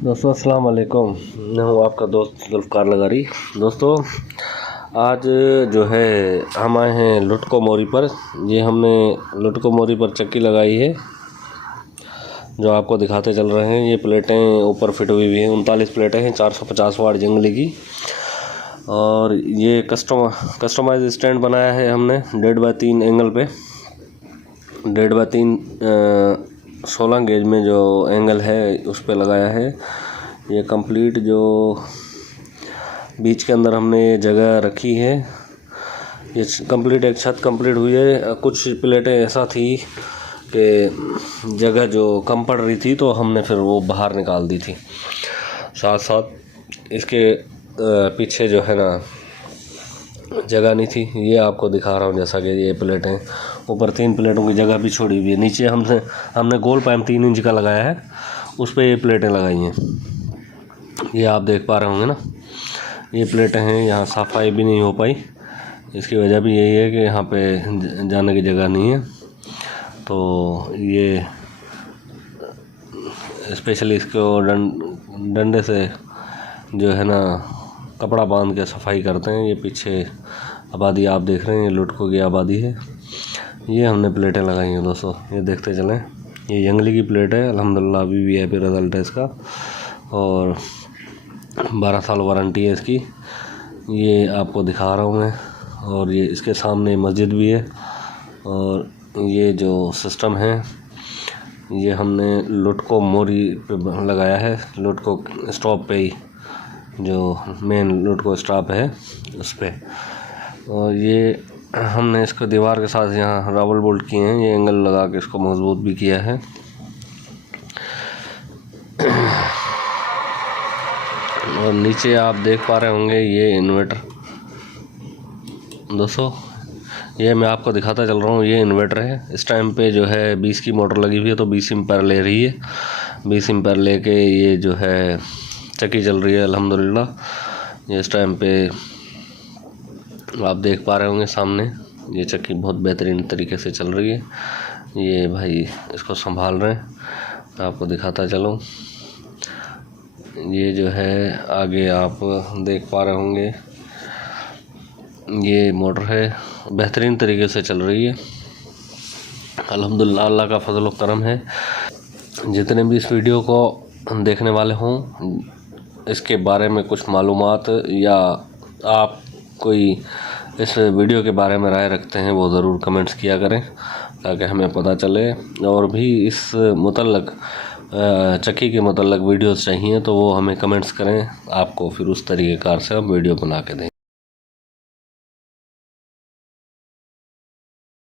दोस्तों अस्सलाम वालेकुम, मैं हूँ आपका दोस्त जुल्फ़कार लगारी। दोस्तों आज जो है हम आए हैं लुटको मोरी पर। ये हमने लुटको मोरी पर चक्की लगाई है जो आपको दिखाते चल रहे हैं। ये प्लेटें ऊपर फिट हुई हुई हैं, 39 प्लेटें हैं 450 वाट जंगली की। और ये कस्टमाइज स्टैंड बनाया है हमने 1.5x3 एंगल पे। 1.5x3 16 गेज में जो एंगल है उस पे लगाया है। ये कंप्लीट जो बीच के अंदर हमने ये जगह रखी है, ये कंप्लीट एक छत कंप्लीट हुई है। कुछ प्लेटें ऐसा थी कि जगह जो कम पड़ रही थी तो हमने फिर वो बाहर निकाल दी थी। साथ साथ इसके पीछे जो है ना जगह नहीं थी, ये आपको दिखा रहा हूँ। जैसा कि ये प्लेटें ऊपर 3 प्लेटों की जगह भी छोड़ी हुई है। नीचे हमने गोल पाइप 3 इंच का लगाया है, उस पर ये प्लेटें लगाई हैं। ये आप देख पा रहे होंगे ना, ये प्लेटें हैं। यहाँ सफाई भी नहीं हो पाई, इसकी वजह भी यही है कि यहाँ पे जाने की जगह नहीं है। तो ये स्पेशली इसको डंडे से जो है ना कपड़ा बांध के सफाई करते हैं। ये पीछे आबादी आप देख रहे हैं, ये लुटको की आबादी है। ये हमने प्लेटें लगाई हैं दोस्तों, ये देखते चलें। ये जंगली की प्लेट है, अल्हम्दुलिल्लाह अभी भी VIP रिज़ल्ट है इसका, और 12 साल वारंटी है इसकी। ये आपको दिखा रहा हूँ मैं। और ये इसके सामने मस्जिद भी है। और ये जो सिस्टम है ये हमने लुटको मोरी पे लगाया है, लुटको स्टॉप पे ही, जो मेन लुटको स्टॉप है उस पे। और ये हमने इसको दीवार के साथ यहाँ रबड़ बोल्ट किए हैं, ये एंगल लगा के इसको मजबूत भी किया है। और नीचे आप देख पा रहे होंगे ये इन्वर्टर। दोस्तों ये मैं आपको दिखाता चल रहा हूँ, ये इन्वर्टर है। इस टाइम पे जो है 20 की मोटर लगी हुई है, तो 20 एम्पीयर ले रही है। 20 एम्पीयर लेके ये जो है चक्की चल रही है अल्हम्दुलिल्लाह। ये इस टाइम पे आप देख पा रहे होंगे सामने, ये चक्की बहुत बेहतरीन तरीके से चल रही है। ये भाई इसको संभाल रहे हैं, आपको दिखाता चलूँ। ये जो है आगे आप देख पा रहे होंगे, ये मोटर है, बेहतरीन तरीके से चल रही है अल्हम्दुलिल्लाह। अल्लाह का फजल व करम है। जितने भी इस वीडियो को देखने वाले हों, इसके बारे में कुछ मालूमात या आप कोई इस वीडियो के बारे में राय रखते हैं, वो ज़रूर कमेंट्स किया करें ताकि हमें पता चले। और भी इस मुतल्लक चक्की के मुतल्लक वीडियोस चाहिए तो वो हमें कमेंट्स करें, आपको फिर उस तरीक़ेकार से हम वीडियो बना के दें।